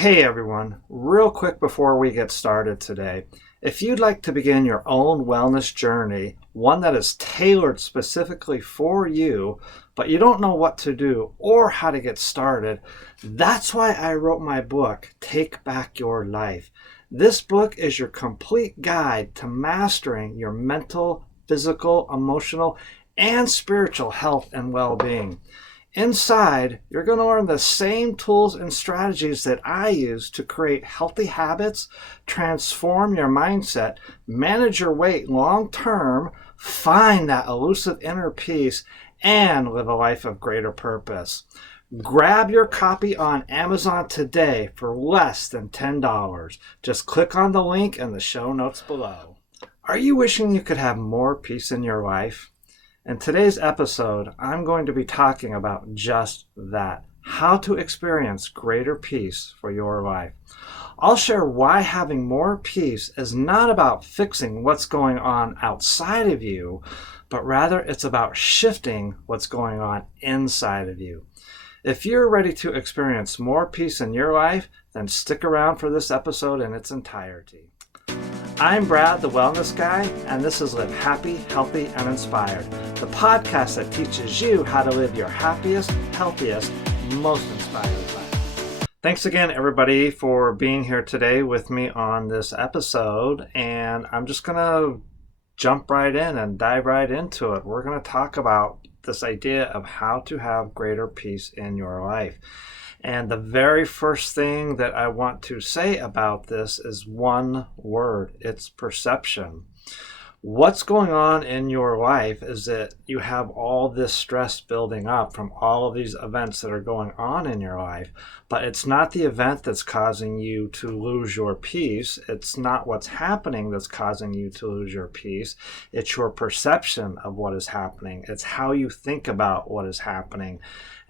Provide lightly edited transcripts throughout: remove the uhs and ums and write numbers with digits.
Hey everyone, real quick before we get started today, if you'd like to begin your own wellness journey, one that is tailored specifically for you, but you don't know what to do or how to get started, that's why I wrote my book, Take Back Your Life. This book is your complete guide to mastering your mental, physical, emotional, and spiritual health and well-being. Inside, you're going to learn the same tools and strategies that I use to create healthy habits, transform your mindset, manage your weight long term, find that elusive inner peace, and live a life of greater purpose. Grab your copy on Amazon today for less than $10. Just click on the link in the show notes below. Are you wishing you could have more peace in your life? In today's episode, I'm going to be talking about just that, how to experience greater peace for your life. I'll share why having more peace is not about fixing what's going on outside of you, but rather it's about shifting what's going on inside of you. If you're ready to experience more peace in your life, then stick around for this episode in its entirety. I'm Brad, the Wellness Guy, and this is Live Happy, Healthy, and Inspired, the podcast that teaches you how to live your happiest, healthiest, most inspired life. Thanks again, everybody, for being here today with me on this episode, and I'm just going to jump right in and dive right into it. We're going to talk about this idea of how to have greater peace in your life. And the very first thing that I want to say about this is one word. It's perception. What's going on in your life is that you have all this stress building up from all of these events that are going on in your life, but it's not the event that's causing you to lose your peace. It's not what's happening that's causing you to lose your peace. It's your perception of what is happening. It's how you think about what is happening.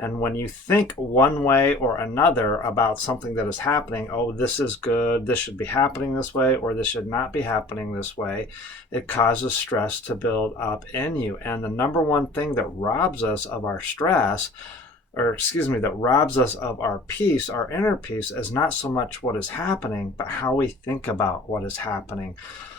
And when you think one way or another about something that is happening, oh, this is good, this should be happening this way, or this should not be happening this way, it causes stress to build up in you. And the number one thing that robs us of our stress, that robs us of our peace, our inner peace, is not so much what is happening, but how we think about what is happening.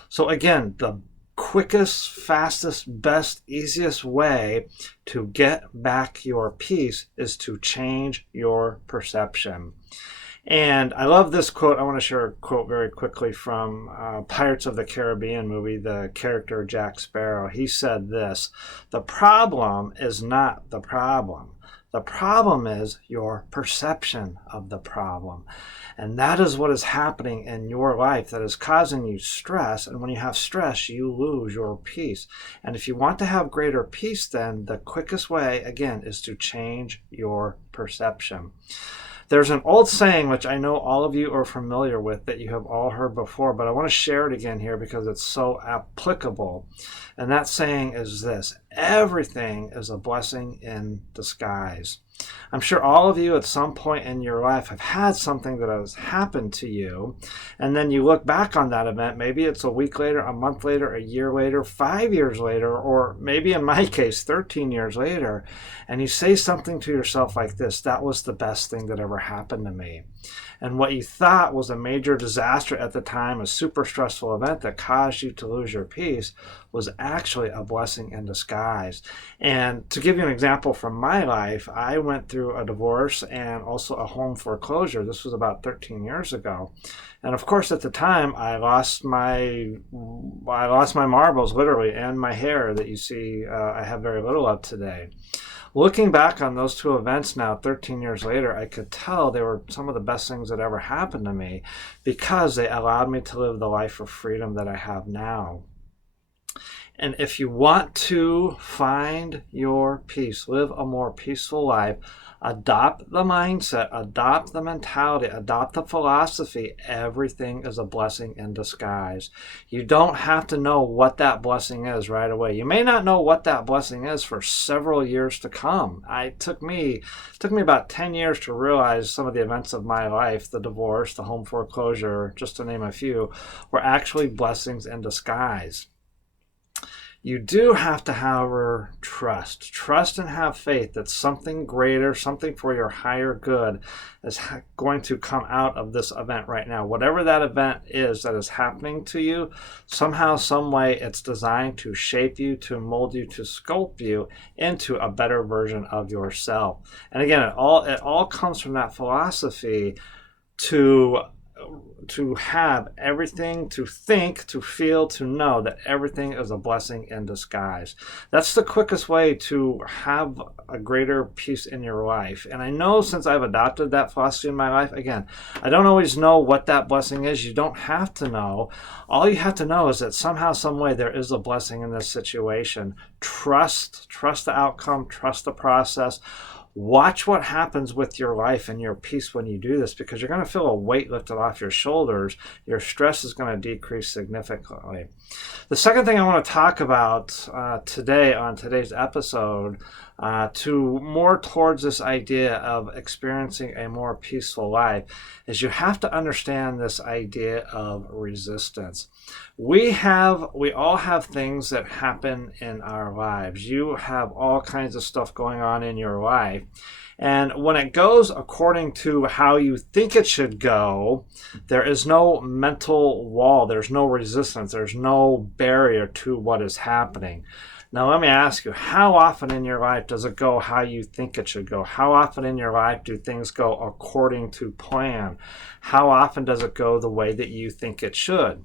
So again, the quickest, fastest, best, easiest way to get back your peace is to change your perception. And I love this quote. I want to share a quote very quickly from Pirates of the Caribbean movie, the character Jack Sparrow. He said this: "The problem is not the problem. The problem is your perception of the problem." And that is what is happening in your life that is causing you stress. And when you have stress, you lose your peace. And if you want to have greater peace, then the quickest way, again, is to change your perception. There's an old saying, which I know all of you are familiar with, that you have all heard before, but I want to share it again here because it's so applicable. And that saying is this: everything is a blessing in disguise. I'm sure all of you at some point in your life have had something that has happened to you, and then you look back on that event. Maybe it's a week later, a month later, a year later, 5 years later, or maybe in my case, 13 years later, and you say something to yourself like this: that was the best thing that ever happened to me. And what you thought was a major disaster at the time, a super stressful event that caused you to lose your peace, was actually a blessing in disguise. And to give you an example from my life, I went through a divorce and also a home foreclosure. This was about 13 years ago. And of course, at the time, I lost my marbles, literally, and my hair that you see I have very little of today. Looking back on those two events now, 13 years later, I could tell they were some of the best things that ever happened to me because they allowed me to live the life of freedom that I have now. And if you want to find your peace, live a more peaceful life, adopt the mindset, adopt the mentality, adopt the philosophy: everything is a blessing in disguise. You don't have to know what that blessing is right away. You may not know what that blessing is for several years to come. It took me about 10 years to realize some of the events of my life, the divorce, the home foreclosure, just to name a few, were actually blessings in disguise. You do have to, however, trust and have faith that something greater, something for your higher good is going to come out of this event right now. Whatever that event is that is happening to you, somehow, some way, it's designed to shape you, to mold you, to sculpt you into a better version of yourself. And again, it all comes from that philosophy to have everything, to think, to feel, to know that everything is a blessing in disguise. That's the quickest way to have a greater peace in your life. And I know since I've adopted that philosophy in my life, again, I don't always know what that blessing is. You don't have to know. All you have to know is that somehow, some way, there is a blessing in this situation. Trust the outcome, trust the process. Watch what happens with your life and your peace when you do this, because you're going to feel a weight lifted off your shoulders. Your stress is going to decrease significantly. The second thing I want to talk about today on today's episode, to more towards this idea of experiencing a more peaceful life, is you have to understand this idea of resistance. We all have things that happen in our lives. You have all kinds of stuff going on in your life. And when it goes according to how you think it should go, there is no mental wall. There's no resistance. There's no barrier to what is happening. Now, let me ask you, how often in your life does it go how you think it should go? How often in your life do things go according to plan? How often does it go the way that you think it should?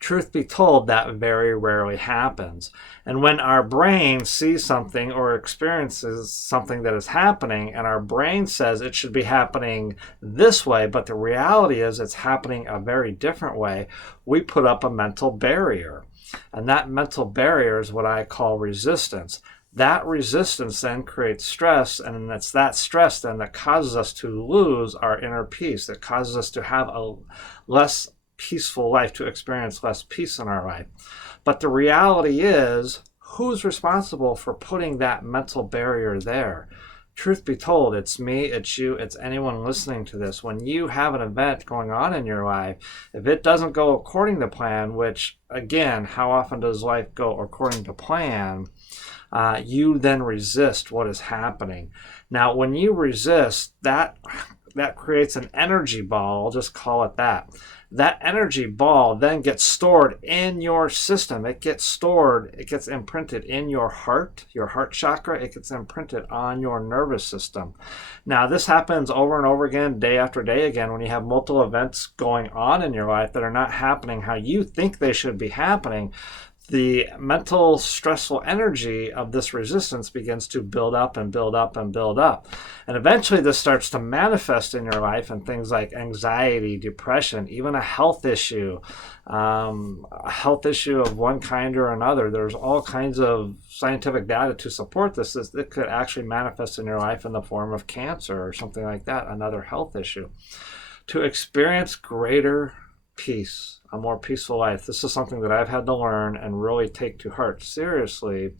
Truth be told, that very rarely happens. And when our brain sees something or experiences something that is happening, and our brain says it should be happening this way, but the reality is it's happening a very different way, we put up a mental barrier. And that mental barrier is what I call resistance. That resistance then creates stress, and it's that stress then that causes us to lose our inner peace, that causes us to have a less peaceful life, to experience less peace in our life. But the reality is, who's responsible for putting that mental barrier there? Truth be told, it's me, it's you, it's anyone listening to this. When you have an event going on in your life, if it doesn't go according to plan, which, again, how often does life go according to plan? You then resist what is happening. Now, when you resist, that creates an energy ball. I'll just call it that. That energy ball then gets stored in your system. It gets stored, it gets imprinted in your heart chakra. It gets imprinted on your nervous system. Now, this happens over and over again, day after day again, when you have multiple events going on in your life that are not happening how you think they should be happening. The mental stressful energy of this resistance begins to build up and build up and build up. And eventually this starts to manifest in your life in things like anxiety, depression, even a health issue of one kind or another. There's all kinds of scientific data to support this. It could actually manifest in your life in the form of cancer or something like that, another health issue. To experience greater peace, a more peaceful life. This is something that I've had to learn and really take to heart seriously.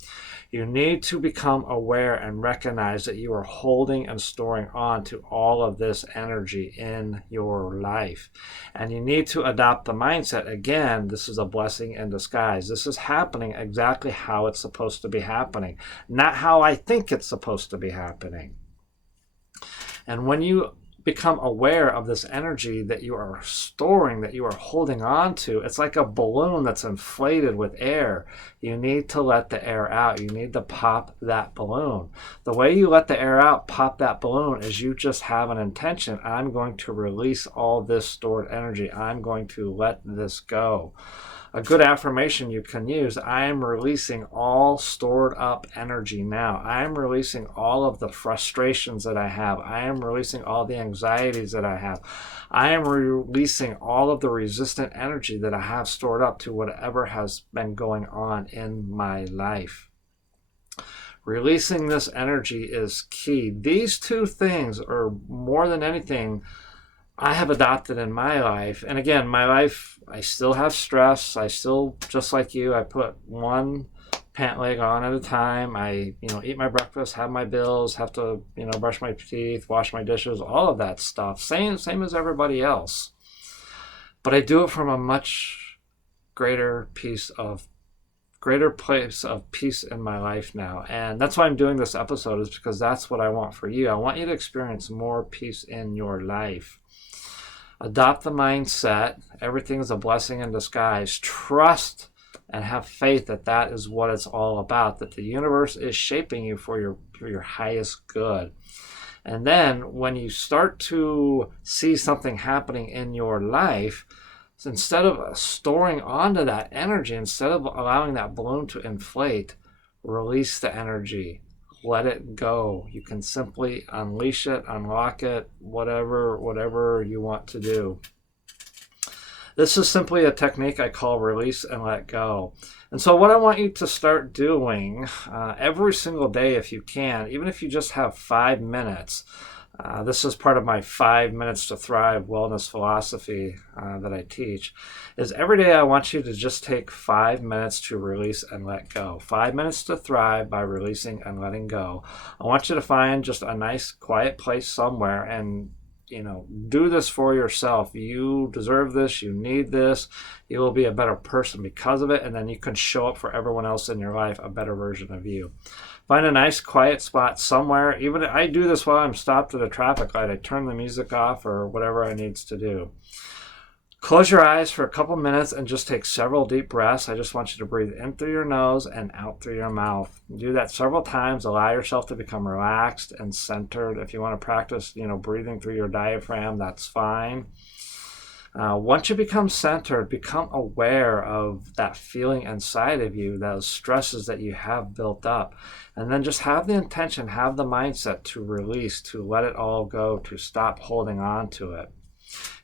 You need to become aware and recognize that you are holding and storing on to all of this energy in your life. And you need to adopt the mindset, again, this is a blessing in disguise. This is happening exactly how it's supposed to be happening, not how I think it's supposed to be happening. And when you become aware of this energy that you are storing, that you are holding on to, it's like a balloon that's inflated with air. You need to let the air out. You need to pop that balloon. The way you let the air out, pop that balloon, is you just have an intention. I'm going to release all this stored energy. I'm going to let this go. A good affirmation you can use: I am releasing all stored up energy now. I am releasing all of the frustrations that I have. I am releasing all the anxieties that I have. I am releasing all of the resistant energy that I have stored up to whatever has been going on in my life. Releasing this energy is key. These two things, or more than anything, I have adopted in my life. And again, my life, I still have stress. I still, just like you, I put one pant leg on at a time. I, eat my breakfast, have my bills, have to, brush my teeth, wash my dishes, all of that stuff. Same as everybody else. But I do it from a much greater greater place of peace in my life now. And that's why I'm doing this episode, is because that's what I want for you. I want you to experience more peace in your life. Adopt the mindset, everything is a blessing in disguise. Trust and have faith that that is what it's all about, that the universe is shaping you for your highest good. And then when you start to see something happening in your life, so instead of storing onto that energy, instead of allowing that balloon to inflate, release the energy. Let it go. You can simply unleash it, unlock it, whatever you want to do. This is simply a technique I call release and let go. And so what I want you to start doing every single day, if you can, even if you just have 5 minutes, this is part of my 5 minutes to thrive wellness philosophy that I teach, is every day I want you to just take 5 minutes to release and let go. 5 minutes to thrive by releasing and letting go. I want you to find just a nice quiet place somewhere and do this for yourself. You deserve this. You need this. You will be a better person because of it. And then you can show up for everyone else in your life, a better version of you. Find a nice quiet spot somewhere. Even I do this while I'm stopped at a traffic light. I turn the music off or whatever I needs to do. Close your eyes for a couple minutes and just take several deep breaths. I just want you to breathe in through your nose and out through your mouth. Do that several times. Allow yourself to become relaxed and centered. If you want to practice, breathing through your diaphragm, that's fine. Once you become centered, become aware of that feeling inside of you, those stresses that you have built up. And then just have the intention, have the mindset to release, to let it all go, to stop holding on to it.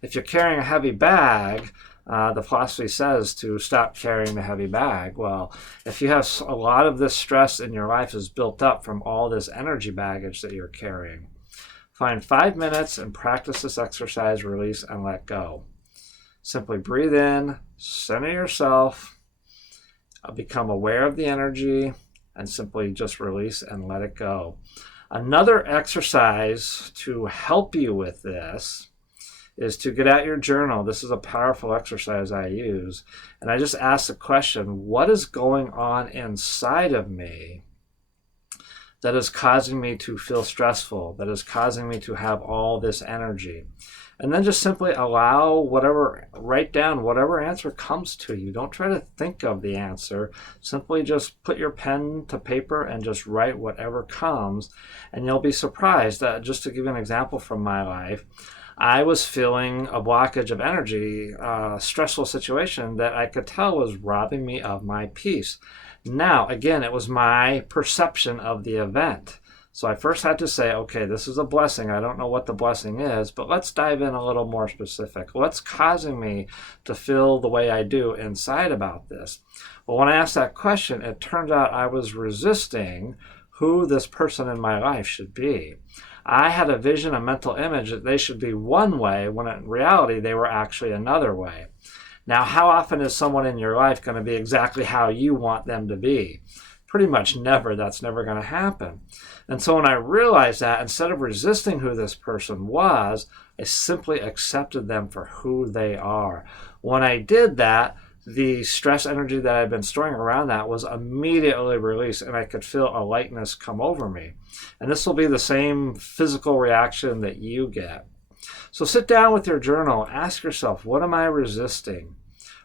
If you're carrying a heavy bag, the philosophy says to stop carrying the heavy bag. Well, if you have a lot of this stress in your life is built up from all this energy baggage that you're carrying, find 5 minutes and practice this exercise, release and let go. Simply breathe in, center yourself, become aware of the energy, and simply just release and let it go. Another exercise to help you with this is to get out your journal. This is a powerful exercise I use. And I just ask the question, what is going on inside of me that is causing me to feel stressful, that is causing me to have all this energy? And then just simply write down whatever answer comes to you. Don't try to think of the answer. Simply just put your pen to paper and just write whatever comes. And you'll be surprised. Just to give you an example from my life, I was feeling a blockage of energy, a stressful situation that I could tell was robbing me of my peace. Now, again, it was my perception of the event. So I first had to say, okay, this is a blessing. I don't know what the blessing is, but let's dive in a little more specific. What's causing me to feel the way I do inside about this? Well, when I asked that question, it turned out I was resisting who this person in my life should be. I had a vision, a mental image that they should be one way, when in reality they were actually another way. Now, how often is someone in your life going to be exactly how you want them to be? Pretty much never. That's never going to happen. And so when I realized that, instead of resisting who this person was, I simply accepted them for who they are. When I did that, the stress energy that I'd been storing around that was immediately released, and I could feel a lightness come over me. And this will be the same physical reaction that you get. So sit down with your journal, ask yourself, what am I resisting?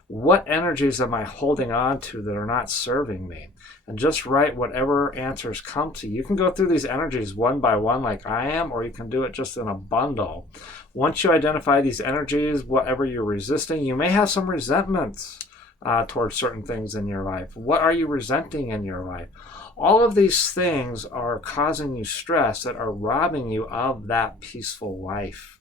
What energies am I holding on to that are not serving me? And just write whatever answers come to you. You can go through these energies one by one like I am, or you can do it just in a bundle. Once you identify these energies, whatever you're resisting, you may have some resentments towards certain things in your life. What are you resenting in your life? All of these things are causing you stress that are robbing you of that peaceful life.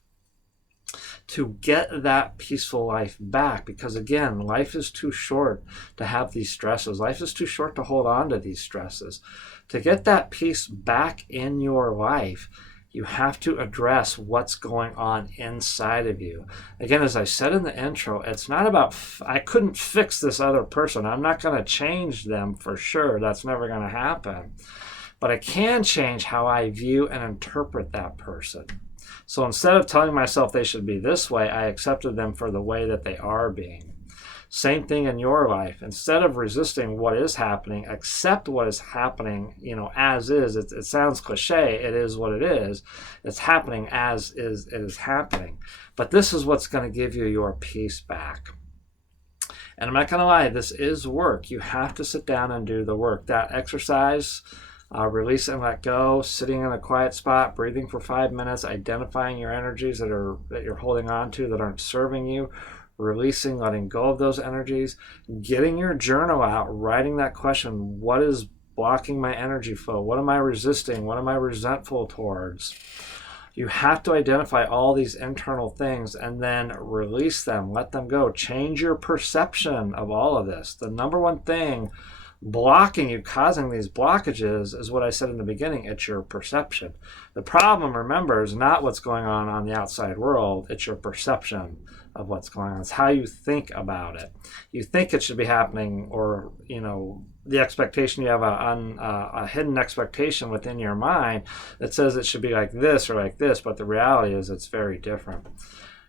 To get that peaceful life back, because again, life is too short to have these stresses. Life is too short to hold on to these stresses. To get that peace back in your life, you have to address what's going on inside of you. Again, as I said in the intro, it's not about, I couldn't fix this other person. I'm not going to change them for sure. That's never going to happen. But I can change how I view and interpret that person. So instead of telling myself they should be this way, I accepted them for the way that they are being. Same thing in your life. Instead of resisting what is happening, accept what is happening, as is. It sounds cliche. It is what it is. It's happening as is. It is happening. But this is what's going to give you your peace back. And I'm not going to lie, this is work. You have to sit down and do the work. That exercise, release and let go, sitting in a quiet spot, breathing for 5 minutes, identifying your energies that you're holding on to that aren't serving you, releasing, letting go of those energies, getting your journal out, writing that question, what is blocking my energy flow? What am I resisting? What am I resentful towards? You have to identify all these internal things and then release them, let them go. Change your perception of all of this. The number one thing blocking you, causing these blockages, is what I said in the beginning. It's your perception. The problem, remember, is not what's going on the outside world. It's your perception of what's going on. It's how you think about it. You think it should be happening, or the expectation, you have a hidden expectation within your mind that says it should be like this or like this, but the reality is it's very different.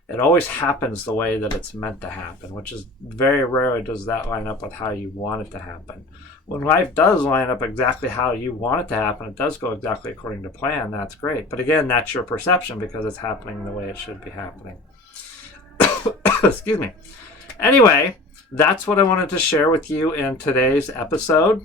It always happens the way that it's meant to happen, which is very rarely does that line up with how you want it to happen. When life does line up exactly how you want it to happen, it does go exactly according to plan, that's great. But again, that's your perception because it's happening the way it should be happening. Excuse me. Anyway, that's what I wanted to share with you in today's episode.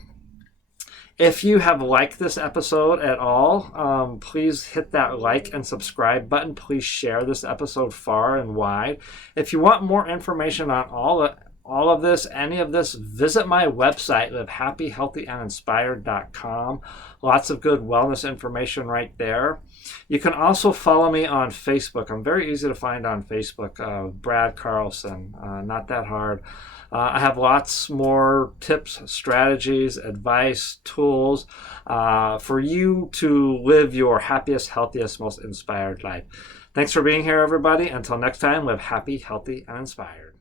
If you have liked this episode at all, please hit that like and subscribe button. Please share this episode far and wide. If you want more information on all of this, any of this, visit my website, livehappy, healthy, and inspired.com. Lots of good wellness information right there. You can also follow me on Facebook. I'm very easy to find on Facebook, Brad Carlson, not that hard. I have lots more tips, strategies, advice, tools for you to live your happiest, healthiest, most inspired life. Thanks for being here, everybody. Until next time, live happy, healthy, and inspired.